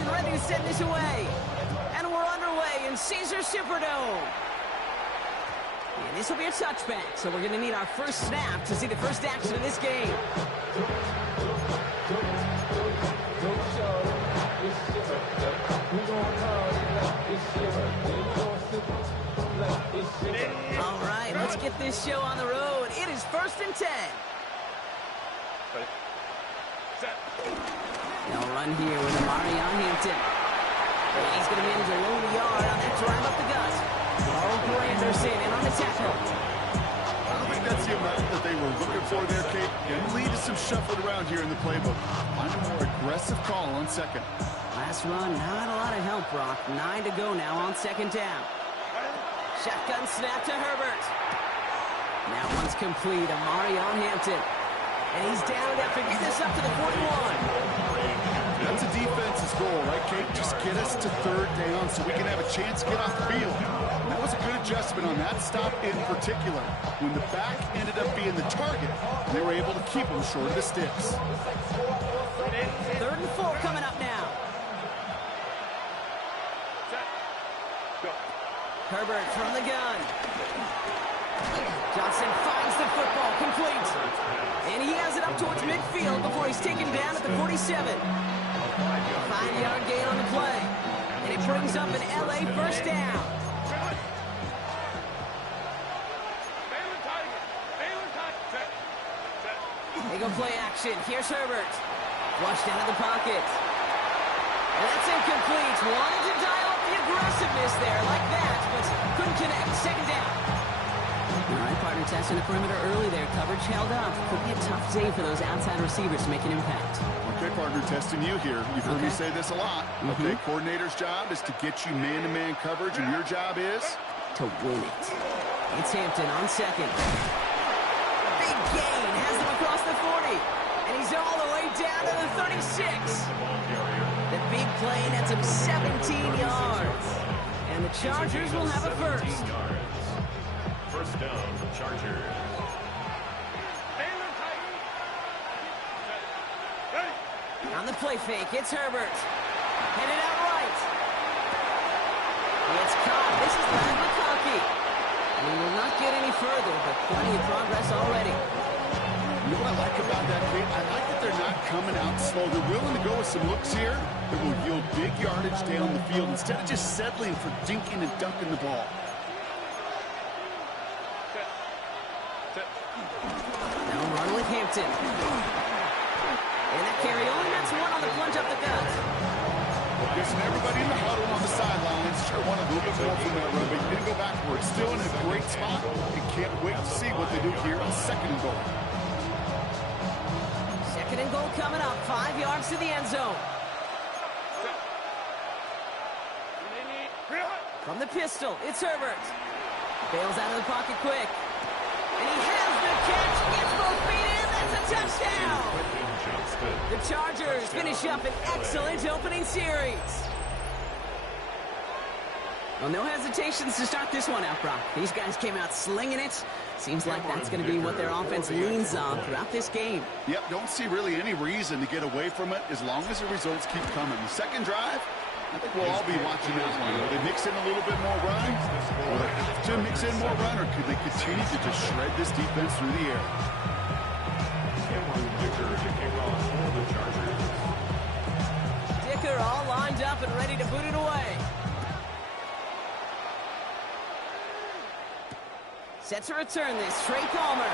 and ready to send this away. And we're underway in Caesar Superdome. And this will be a touchback, so we're going to need our first snap to see the first action of this game. All right, let's get this show on the road. It is 1st and 10. They'll run here with Amari on Hampton. And he's going to manage a lone yard on that drive up the gut. Carl Anderson in on the tackle. I don't think that's the amount that they were looking for there, Kate. And lead to some shuffling around here in the playbook. Find a more aggressive call on second. Last run, not a lot of help, Brock. 9 to go now on 2nd down. Shotgun snap to Herbert. Now one's complete. Amari on Hampton. And he's down after getting this up to the 41. That's a defense's goal, right, Kate? Just get us to 3rd down so we can have a chance to get off the field. And that was a good adjustment on that stop in particular. When the back ended up being the target, they were able to keep him short of the sticks. 3rd and 4 coming up now. Herbert from the gun. Johnson finds the football, complete. And he has it up towards midfield before he's taken down at the 47. 5-yard gain on the play. And it brings up an LA first down. They go play action. Here's Herbert. Flushed out of the pocket. And that's incomplete. Wanted to dial up the aggressiveness there like that, but couldn't connect. 2nd down. All right, partner, testing the perimeter early there. Coverage held up. Could be a tough day for those outside receivers to make an impact. Okay, partner, testing you here. You've heard me say this a lot. Okay, coordinator's job is to get you man-to-man coverage, and your job is? To win it. It's Hampton on 2nd. Big gain. Has him across the 40. And he's all the way down to the 36. The big play nets him 17 yards. And the Chargers will have a first. First down, the Chargers. On the play fake, it's Herbert. Headed out right. It's caught. This is Brad McConkey. We will not get any further, but plenty of progress already. You know what I like about that, Kate? I like that they're not coming out slow. They're willing to go with some looks here that will yield big yardage down the field instead of just settling for dinking and dunking the ball. Now run with Hampton. And that carry only nets 1 on the plunge up the gut. Guessing everybody in the huddle on the sidelines sure wanted a little bit more from that run, but he didn't go backwards. Still in a great spot and can't wait to see what they do here on 2nd and goal. 2nd and goal coming up. 5 yards to the end zone. From the pistol, it's Herbert. Bails out of the pocket quick. And he has the catch. Gets both feet in. That's a touchdown. The Chargers finish up an excellent opening series. Well, no hesitations to start this one out, Brock. These guys came out slinging it. Seems like that's going to be what their offense leans on throughout this game. Yep, don't see really any reason to get away from it as long as the results keep coming. The second drive, I think we'll all be watching that one. Will they mix in a little bit more run? Will they have to mix in more run, or could they continue to just shred this defense through the air? Dicker all lined up and ready to boot it away. Set to return this, Trey Palmer.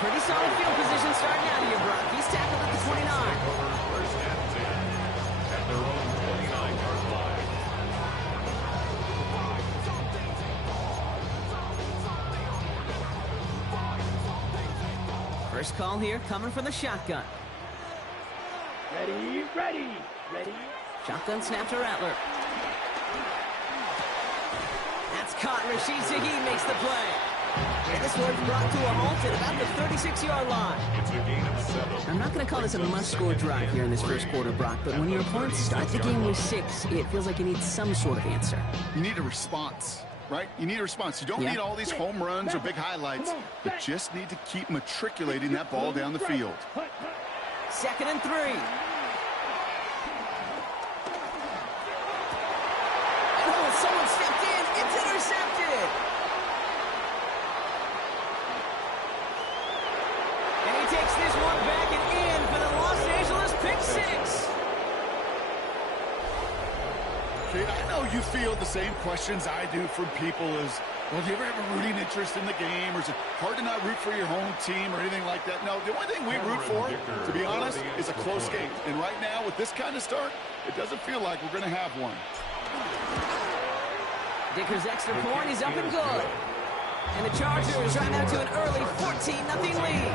Pretty solid field position starting out here, Brock. He's tackled at the 29. First and 10 at their own 29-yard line. First call here coming from the shotgun. Ready, ready, ready. Shotgun snap to Rattler. That's caught. Rashid Shaheed makes the play. And this one's brought to a halt at about the 36-yard line. It's a gain of 7. I'm not going to call this a must-score drive here in this first quarter, Brock, but when your opponents start the game with 6, it feels like you need some sort of answer. You need a response, right? You need a response. You don't need all these home runs or big highlights. You just need to keep matriculating that ball down the field. 2nd and 3. Someone stepped in. It's intercepted. And he takes this one back and in for the Los Angeles pick six. Okay, I know you feel the same questions I do from people as, well, do you ever have a rooting interest in the game? Or is it hard to not root for your home team or anything like that? No, the only thing we root for, to be honest, is a close game. And right now, with this kind of start, it doesn't feel like we're going to have one. Dicker's extra point is up and good. And the Chargers right now to an early 14-0 lead.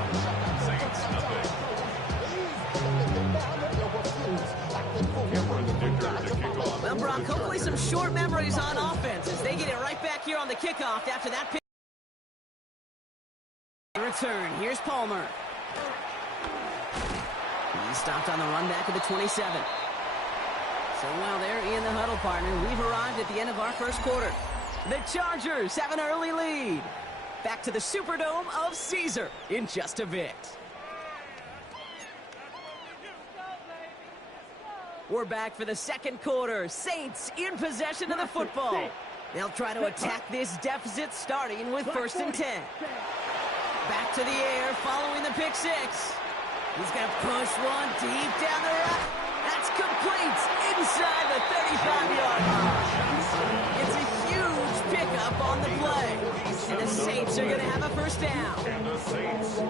Well, Brock, hopefully some short memories on offense as they get it right back here on the kickoff after that pick. Return. Here's Palmer. He stopped on the run back of the 27. So while they're in the huddle, partner, we've arrived at the end of our first quarter. The Chargers have an early lead. Back to the Superdome of Caesar in just a bit. We're back for the second quarter. Saints in possession of the football. They'll try to attack this deficit starting with 1st and 10. Back to the air following the pick six. He's going to push one deep down the right. That's complete inside the 35-yard line. It's a huge pickup on the play. And the Saints are going to have a first down.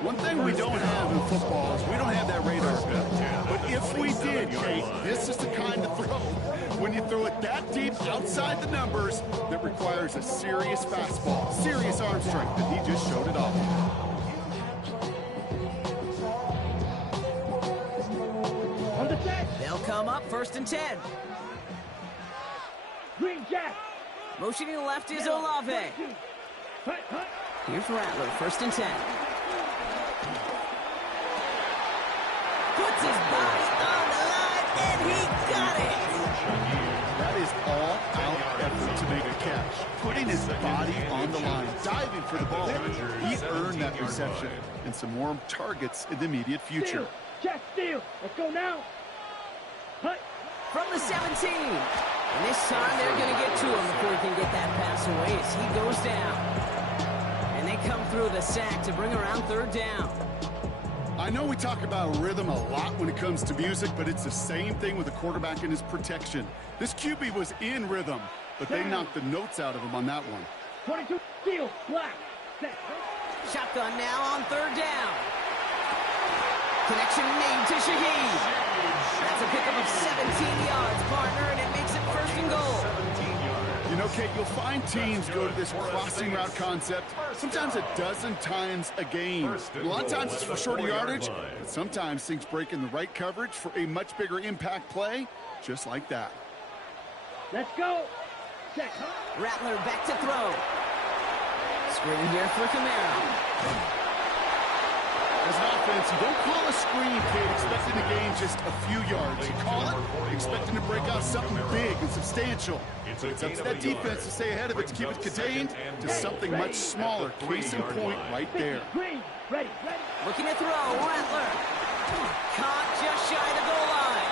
One thing we don't have in football is we don't have that radar gun. But if we did, Kate, this is the kind of throw, when you throw it that deep outside the numbers, that requires a serious fastball, serious arm strength, and he just showed it off. They'll come up 1st and 10. Green Jack. Motioning left is Olave. Here's Rattler, 1st and 10. Puts his body on the line, and he got it. That is all-out effort to make a catch. Putting his body on the line, diving for the ball. He earned that reception and some more targets in the immediate future. Jack steal. Let's go now. From the 17. And this time they're going to get to him before he can get that pass away as he goes down. And they come through the sack to bring around 3rd down. I know we talk about rhythm a lot when it comes to music, but it's the same thing with the quarterback and his protection. This QB was in rhythm, but they knocked the notes out of him on that one. 22 steal. Black. Set. Shotgun now on 3rd down. Connection made to Shaheed. That's a pickup of 17 yards, partner, and it makes it 1st and goal. You know, Kate, you'll find teams go to this crossing route concept sometimes a dozen times a game. A lot of times it's for shorter yardage, but sometimes things break in the right coverage for a much bigger impact play, just like that. Let's go. Check. Rattler back to throw. Screen here for Kamara. As an offense, you don't call a screen, Kate, expecting to gain just a few yards. You call it expecting to break out something big and substantial. But it's up to that defense to stay ahead of it, to keep it contained to something much smaller. Case in point right there. Green. Ready. Looking to throw. Rattler. Caught just shy of the goal line.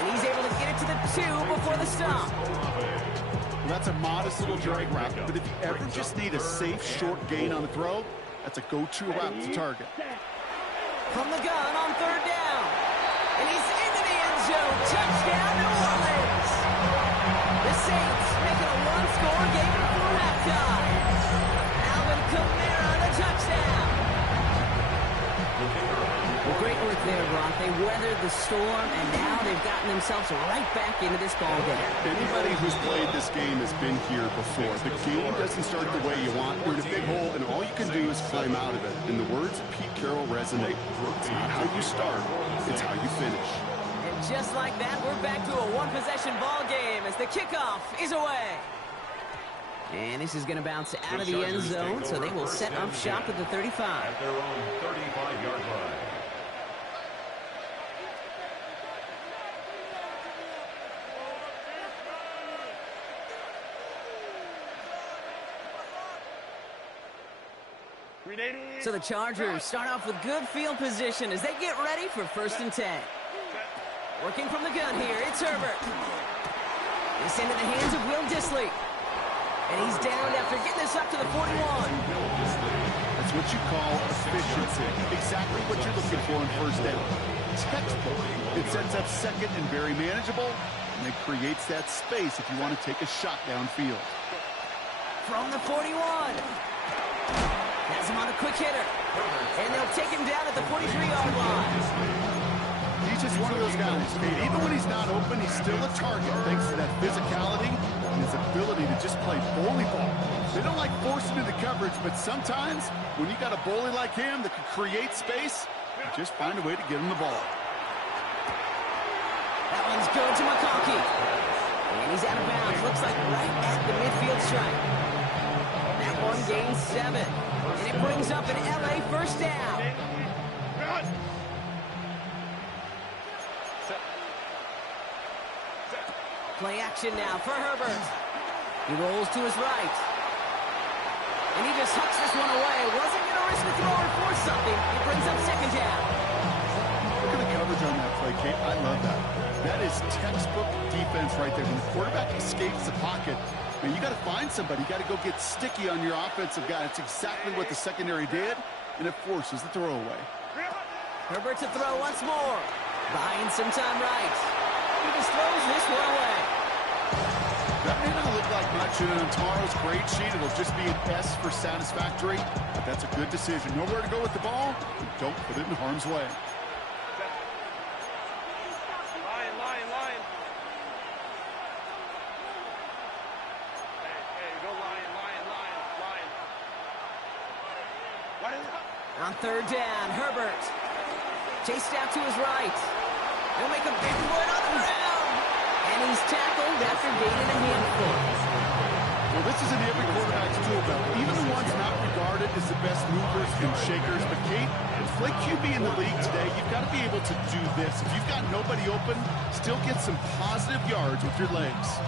And he's able to get it to the 2 before the stop. Well, that's a modest little drag route, but if you ever just need a safe, short gain on the throw, that's a go-to route to target. From the gun on 3rd down. And he's into the end zone. Touchdown, New Orleans. The Saints making a one-score game before halftime. Alvin Kamara, the touchdown. Well, great work there, Brock. They weathered the storm, and now they've gotten themselves right back into this ball game. Anybody who's played this game has been here before. The game doesn't start the way you want. You're in a big hole, and all you can do is climb out of it. And the words of Pete Carroll resonate. It's not how you start, it's how you finish. And just like that, we're back to a one-possession ball game as the kickoff is away. And this is going to bounce out of the end zone, so they will set up shop at the 35. At their own 35-yard line. So the Chargers start off with good field position as they get ready for 1st and 10. Working from the gun here, it's Herbert. This into the hands of Will Dissly. And he's down after getting this up to the 41. That's what you call efficiency. Exactly what you're looking for in first down. Textbook. It sets up second and very manageable, and it creates that space if you want to take a shot downfield. From the 41. Has him on a quick hitter. And they'll take him down at the 43-yard line. He's just one of those guys. Even when he's not open, he's still a target thanks to that physicality and his ability to just play bully ball. They don't like forcing into coverage, but sometimes when you got a bully like him that can create space, you just find a way to get him the ball. That one's good to McConkey. And he's out of bounds. Looks like right at the midfield stripe. That one gains 7. And it brings up an LA first down. Play action now for Herbert. He rolls to his right. And he just hucks this one away. Wasn't going to risk a throw or force something. It brings up second down. Look at the coverage on that play, Kate. I love that. That is textbook defense right there. When the quarterback escapes the pocket, man, you got to find somebody. You got to go get sticky on your offensive guy. It's exactly what the secondary did, and it forces the throw away. Herbert to throw once more. Buying some time right. He just throws this one away. That may not look like much, and on tomorrow's grade sheet, it'll just be an S for satisfactory, but that's a good decision. Nowhere to go with the ball, and don't put it in harm's way. On third down, Herbert. Chased out to his right. He'll make a big one on the ground. And he's tackled after gaining a handful. Well, this is in every quarterback's tool belt. Even the ones not regarded as the best movers and shakers. But, Kate, to play QB in the league today, you've got to be able to do this. If you've got nobody open, still get some positive yards with your legs.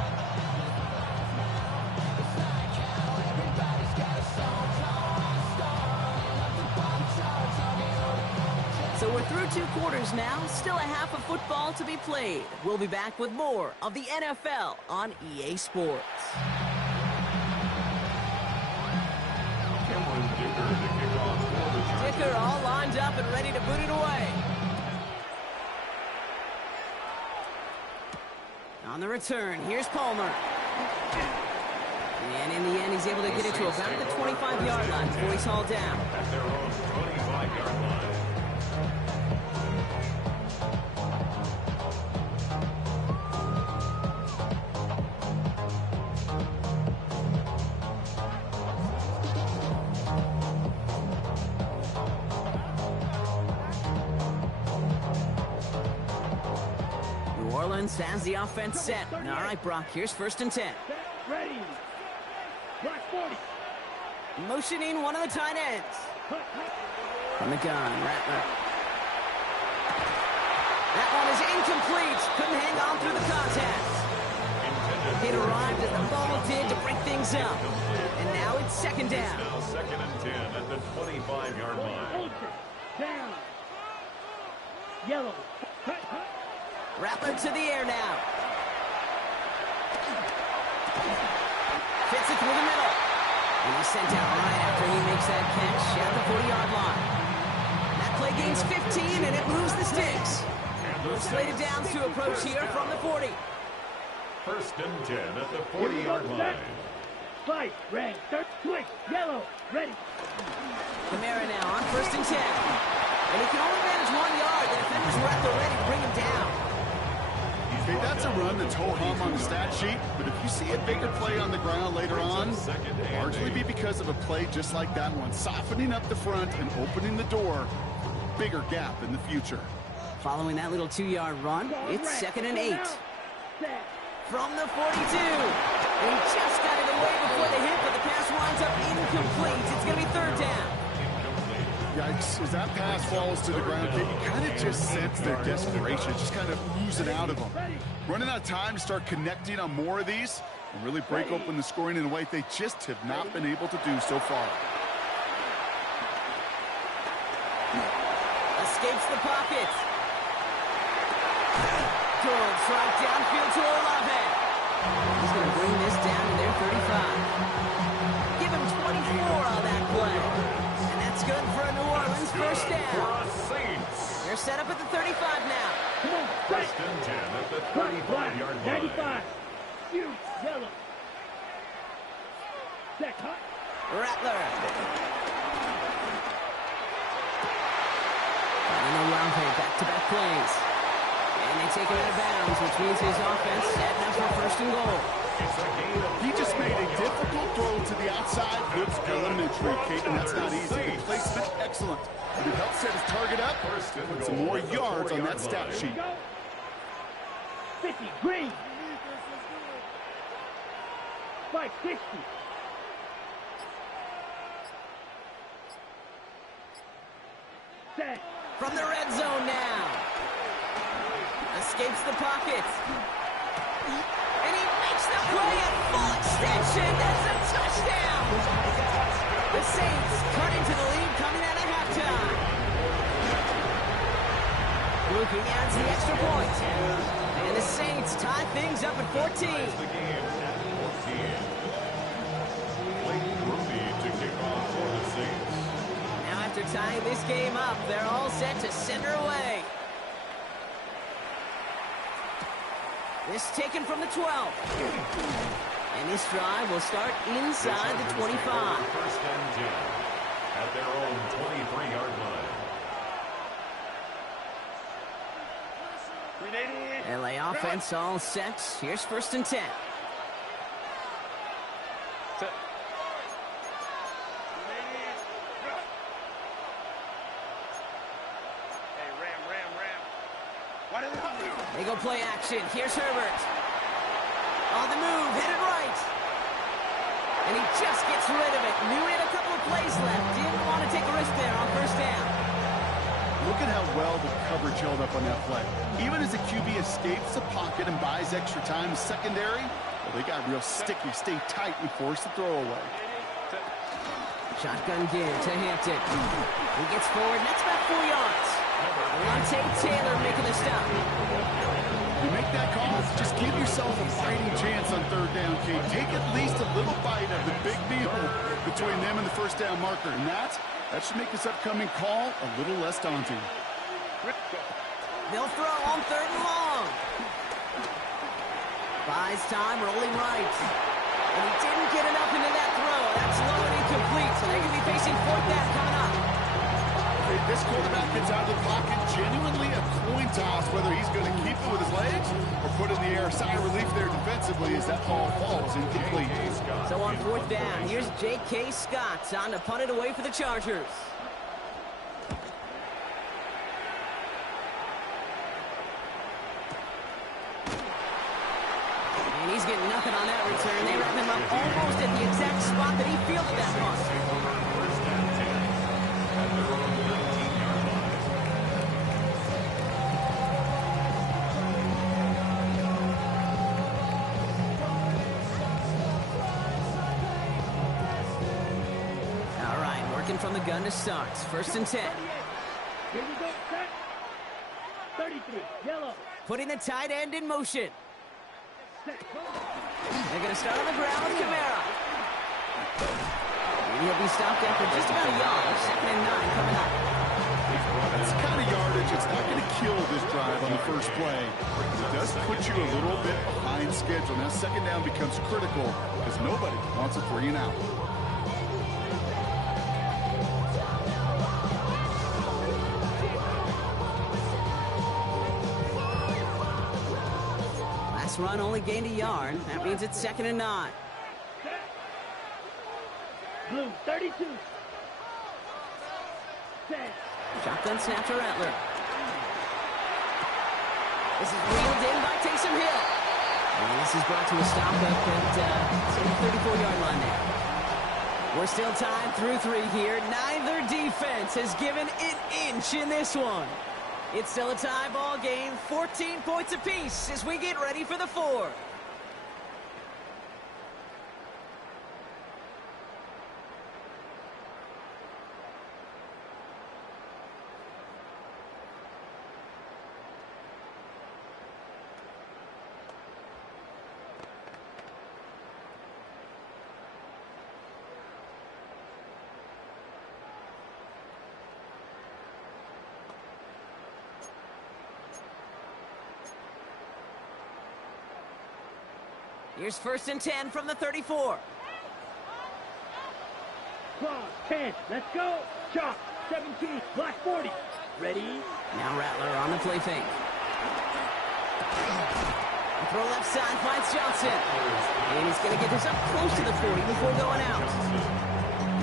So we're through 2 quarters now, still a half of football to be played. We'll be back with more of the NFL on EA Sports. Dicker all lined up and ready to boot it away. On the return, here's Palmer. And in the end, he's able to get it to about the 25-yard line before he's hauled down. At their own 25-yard line. New Orleans has the offense set. All right, Brock, here's 1st and 10. Ready. Block 40. Motioning one of the tight ends. From the gun, Rattler. That one is incomplete. Couldn't hang on through the contact. It arrived as the ball did to break things up. And now it's 2nd down. Now 2nd and 10 at the 25-yard line. Down. Yellow. Rattler to the air now. Fits it through the middle. And he's sent out right after he makes that catch at the 40-yard line. That play gains 15, and it moves the sticks. Slated downs to approach here from the 40. 1st and 10 at the 40-yard line. Fight. Red. Third. Quick. Yellow. Ready. Kamara now on 1st and 10. And he can only manage 1 yard. The defenders were at the ready to bring him down. Okay, that's a run that's ho-hum on the stat sheet, but if you see a bigger play on the ground later on, it'll largely be because of a play just like that one, softening up the front and opening the door, bigger gap in the future. Following that little 2-yard run, it's 2nd and 8. From the 42. And he just got it away before the hit, but the pass winds up incomplete. It's going to be 3rd down. Yikes, as that pass falls to the ground, you kind of just sense their desperation, just kind of oozing out of them. Running out of time to start connecting on more of these and really break open the scoring in a way they just have not been able to do so far. Escapes the pocket. George right downfield to Olave. He's going to bring this down to their 35. It's good for a New Orleans first down. For a Saints. They're set up at the 35 now. Come on, First and 10 at the 35-yard line. 95. You, yellow. Set, hot. Rattler. And a round play, back-to-back plays. And they take him out of bounds, which means his offense setting up for first and goal. He just made a difficult throw to the outside. Looks elementary, Kate, and that's not easy. The placement, excellent. And it helps set his target up. Put some more yards on that stat sheet. 50, green. 560. Set. From the red zone now. Escapes the pocket. And he makes the play at full extension. That's a touchdown. The Saints cut into the lead coming out of halftime. Looking adds the extra point. And the Saints tie things up at 14. The game at 14. Blake Ruby to kick off for the Saints. Now after tying this game up, they're all set to send her away. This taken from the 12. And this drive will start inside the 25. First and 10 at their own 23-yard line. LA offense all set. Here's first and 10. They go play action. Here's Herbert. On the move, headed right. And he just gets rid of it. Knew he had a couple of plays left. Didn't want to take a risk there on first down. Look at how well the coverage held up on that play. Even as the QB escapes the pocket and buys extra time secondary, well, they got real sticky, stay tight, and force the throw away. Shotgun give to Hampton. He gets forward, and that's about 4 yards. Lante Taylor making the stop. You make that call, just give yourself a fighting chance on third down, Kate. Take at least a little bite of the big deal between them and the first down marker. And that should make this upcoming call a little less daunting. They'll throw on third and long. Buys time, rolling right. And he didn't get enough into that throw. That's low and incomplete, so they're going to be facing fourth down coming up. This quarterback gets out of the pocket, genuinely a coin toss, whether he's going to keep it with his legs or put it in the air. Sigh of relief there defensively as that ball falls incomplete. So on fourth down, here's J.K. Scott on to punt it away for the Chargers. And he's getting nothing on that return. They wrap him up almost at the exact spot that he fielded that punt. From the gun to start. First and 10. Here we go, set. 33, yellow. Putting the tight end in motion. Set, they're going to start on the ground with Kamara. And he'll be stopped after just about a yard. Second and 9 coming up. That's the kind of yardage. It's not going to kill this drive on the first play. It does put you a little bit behind schedule. Now second down becomes critical because nobody wants a 3 and out. Run only gained a yard. That means it's second and 9. Blue, 32. Set. Shotgun snap to Rattler. This is reeled in by Taysom Hill. And this is brought to a stop up at the 34-yard line there. We're still tied through 3 here. Neither defense has given an inch in this one. It's still a tie ball game, 14 points apiece as we get ready for the 4th. Here's 1st and 10 from the 34. Cross, 10. Let's go. Chop, 17. Block 40. Ready? Now Rattler on the play fake. Throw left side, finds Johnson. And he's going to get this up close to the 40 before going out.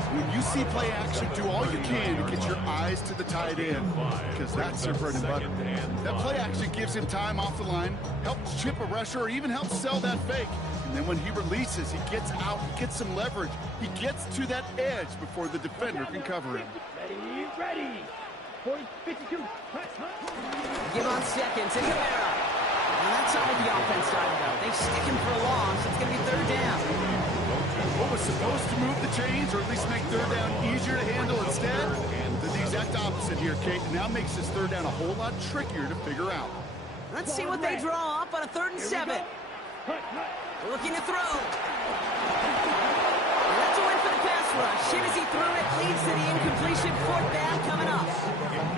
When you see play action, do all you can to get your eyes to the tight end, because that's their bread and butter. That play action gives him time off the line, helps chip a rusher, or even helps sell that fake. And then when he releases, he gets out, he gets some leverage. He gets to that edge before the defender can cover him. Ready, ready. 40, 52. Give on second to Camara. Well, that's not what the offense started about. They stick him for a loss. It's going to be 3rd down. What was supposed to move the chains, or at least make 3rd down easier to handle instead, did the exact opposite here, Kate. Now makes this 3rd down a whole lot trickier to figure out. Let's see what they draw up on a 3rd and 7. Looking to throw. And that's a win for the pass rush. Hit as he threw it, leads to the incompletion. 4th down coming up.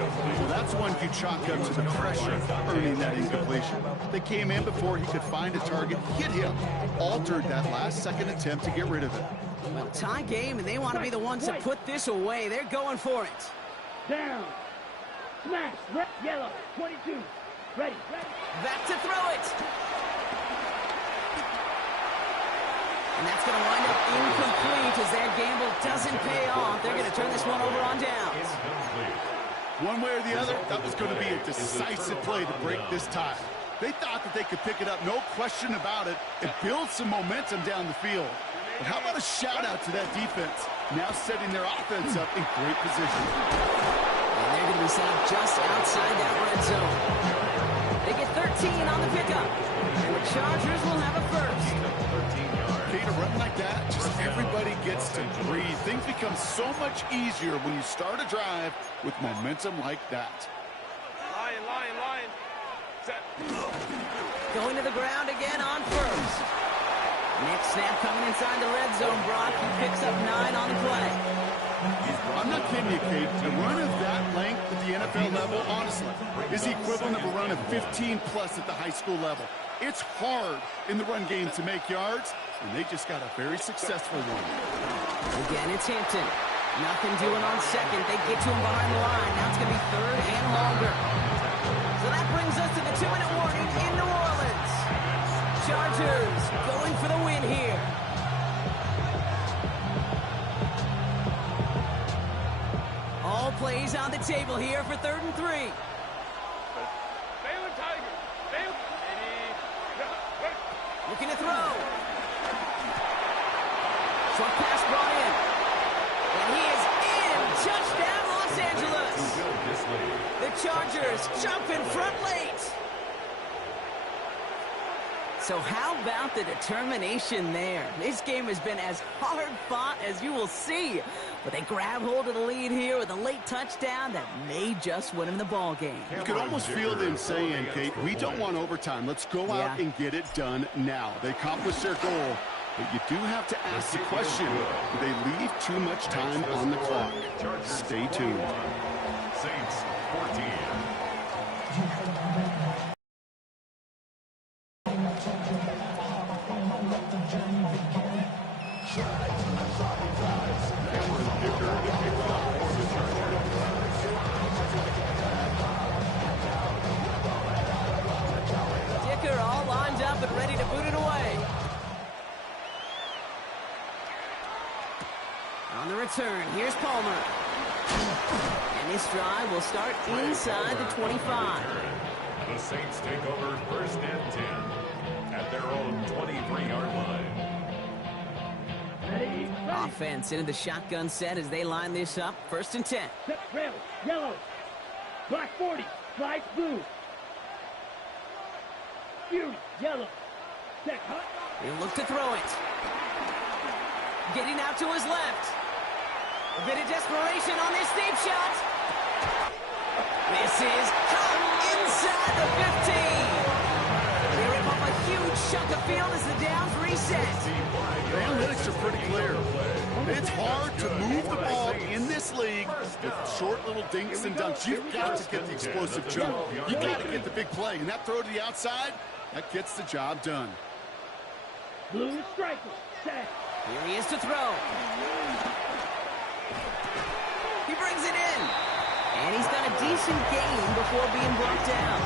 Well, that's one you chalk up to the pressure earning that incompletion. They came in before he could find a target, hit him, altered that last-second attempt to get rid of it. Well, tie game, and they want to be the ones to put this away. They're going for it. Down. Smash. Red, yellow. 22. Ready. Back to throw it. And that's going to wind up incomplete as their gamble doesn't pay off. They're going to turn this one over on downs. One way or the other, that was going to be a decisive play to break this tie. They thought that they could pick it up, no question about it, and build some momentum down the field. But how about a shout-out to that defense, now setting their offense up in great position. And they're going to be set up just outside that red zone. They get 13 on the pickup, and the Chargers will have a first. Kate, a run like that, just everybody gets to breathe. Things become so much easier when you start a drive with momentum like that. Line. Set. Going to the ground again on first. Next snap coming inside the red zone. Brock, he picks up 9 on the play. I'm not kidding you, Kate. A run of that length at the NFL level, honestly, is the equivalent of a run of 15-plus at the high school level. It's hard in the run game to make yards, and they just got a very successful one. Again, it's Hampton. Nothing doing on second. They get to him behind the line. Now it's going to be 3rd and longer. So that brings us to the 2-minute warning in New Orleans. Chargers going for the win here. All plays on the table here for 3rd and 3. Looking to throw. Short pass brought in. And he is in. Touchdown, Los Angeles. The Chargers jump in front late. So how about the determination there? This game has been as hard fought as you will see. But they grab hold of the lead here with a late touchdown that may just win them the ball game. You could almost feel them saying, Kate, we don't want overtime. Let's go out and get it done now. They accomplished their goal, but you do have to ask the question, do they leave too much time on the clock? Stay tuned. Saints 14. Dicker all lined up and ready to boot it away. On the return, here's Palmer. And this drive will start inside the 25. The Saints take over 1st and 10 at their own 23-yard line. Ready. Offense into the shotgun set as they line this up. 1st and 10. Set rail. Yellow. Block 40. Slide blue. Fury. Yellow. Set hot. He'll look to throw it. Getting out to his left. A bit of desperation on this deep shot. This is caught inside the 15. They rip up a huge chunk of field as the downs reset. The analytics are pretty clear. It's hard to move the ball in this league with short little dinks and dunks. You've got to get the explosive jump. You've got to get the big play. And that throw to the outside, that gets the job done. Blue striker. Set. Here he is to throw. He brings it in. And he's done a decent game before being brought down.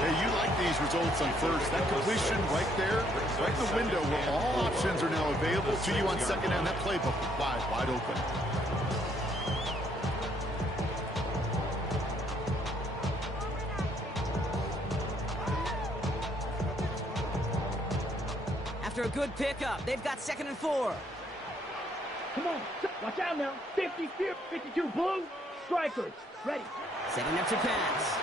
Hey, you like these results on first. That completion right there, right in the window where all options are now available to you on second down. That playbook wide open. After a good pickup, they've got 2nd and 4. Come on. Watch out now. 50, 52 blue. Strikers. Ready. Setting up to pass.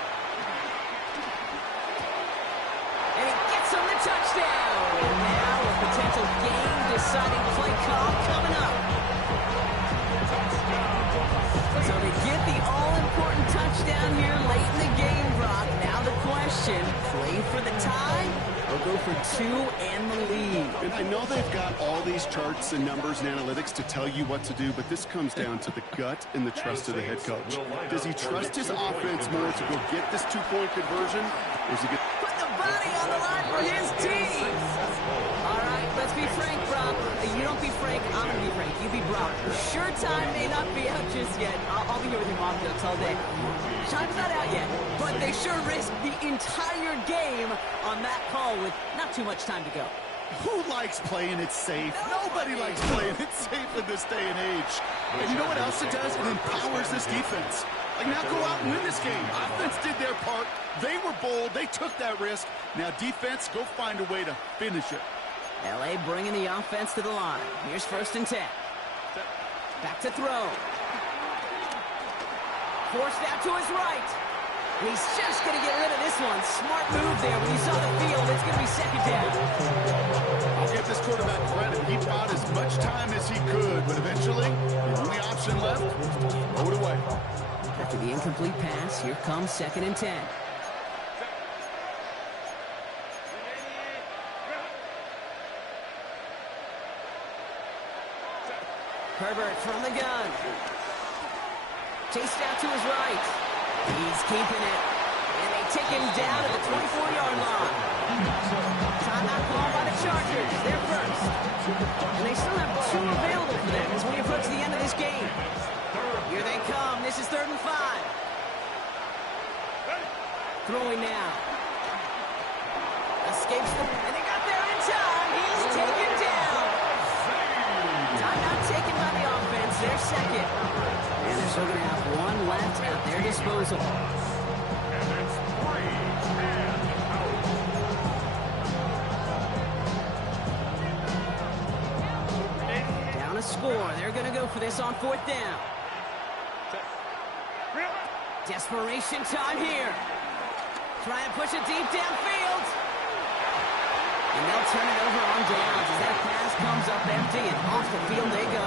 And he gets him the touchdown. And now a potential game-deciding play call coming up. So they get the all-important touchdown here late in the game, Brock. Now the question, play for the tie or go for 2 and the lead? And I know they've got all these charts and numbers and analytics to tell you what to do, but this comes down to the gut and the trust of the head coach. Does he trust his offense more to go get this 2-point conversion? Or is he get Put the body on the line for his team. All right, let's be frank, Brock. You don't be frank, I'm going to be frank. You be Brock. Sure, time may not be out just yet. I'll be here with your mom jokes all day. Time's not out yet, but they sure risked the entire game on that call with not too much time to go. Who likes playing it safe? Nobody likes playing it safe in this day and age. And you know what else it does? It empowers this defense. Like, now go out and win this game. Offense did their part. They were bold. They took that risk. Now defense, go find a way to finish it. L.A. bringing the offense to the line. Here's 1st and 10. Back to throw. Forced out to his right. He's just going to get rid of this one. Smart move there. When you saw the field, it's going to be 2nd down. I'll give this quarterback credit. He bought as much time as he could, but eventually, the only option left was to throw it away. After the incomplete pass, here comes 2nd and 10. Herbert from the gun. Chased out to his right. He's keeping it. And they take him down at the 24-yard line. Timeout called by the Chargers. They're first. And they still have 2 available for them as we approach the end of this game. Here they come. This is 3rd and 5. Throwing now. Escapes them. And they got there in time. He's taken down. Timeout taken by the offense. They're second. And they're still going to have 1 left at their disposal. And it's 3 and out. Down a score. They're going to go for this on 4th down. Desperation time here. Try and push it deep downfield. And they'll turn it over on downs as that pass comes up empty and off the field they go.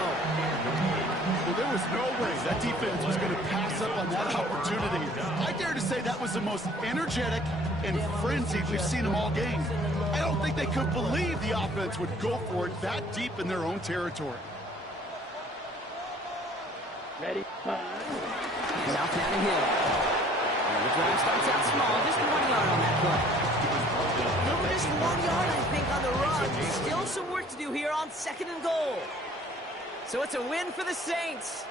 Well, there was no way that defense was going to pass up on that opportunity. I dare to say that was the most energetic and frenzied we've seen them all game. I don't think they could believe the offense would go for it that deep in their own territory. Ready. South Madden Hill. And the drive starts out small, just 1 yard on that play. No, just 1 yard, I think, on the run. Still some work to do here on 2nd and goal. So it's a win for the Saints.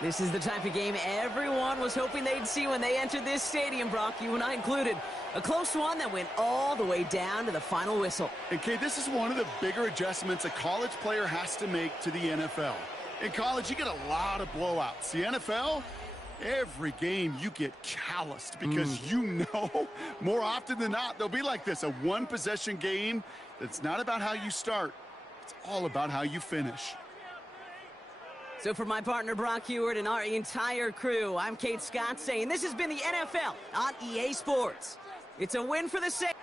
This is the type of game everyone was hoping they'd see when they entered this stadium, Brock, you and I included. A close one that went all the way down to the final whistle. And, Kay, this is one of the bigger adjustments a college player has to make to the NFL. In college, you get a lot of blowouts. The NFL, every game you get calloused because you know more often than not they'll be like this, a 1-possession game that's not about how you start. It's all about how you finish. So for my partner, Brock Heward, and our entire crew, I'm Kate Scott saying this has been the NFL on EA Sports. It's a win for the Saints.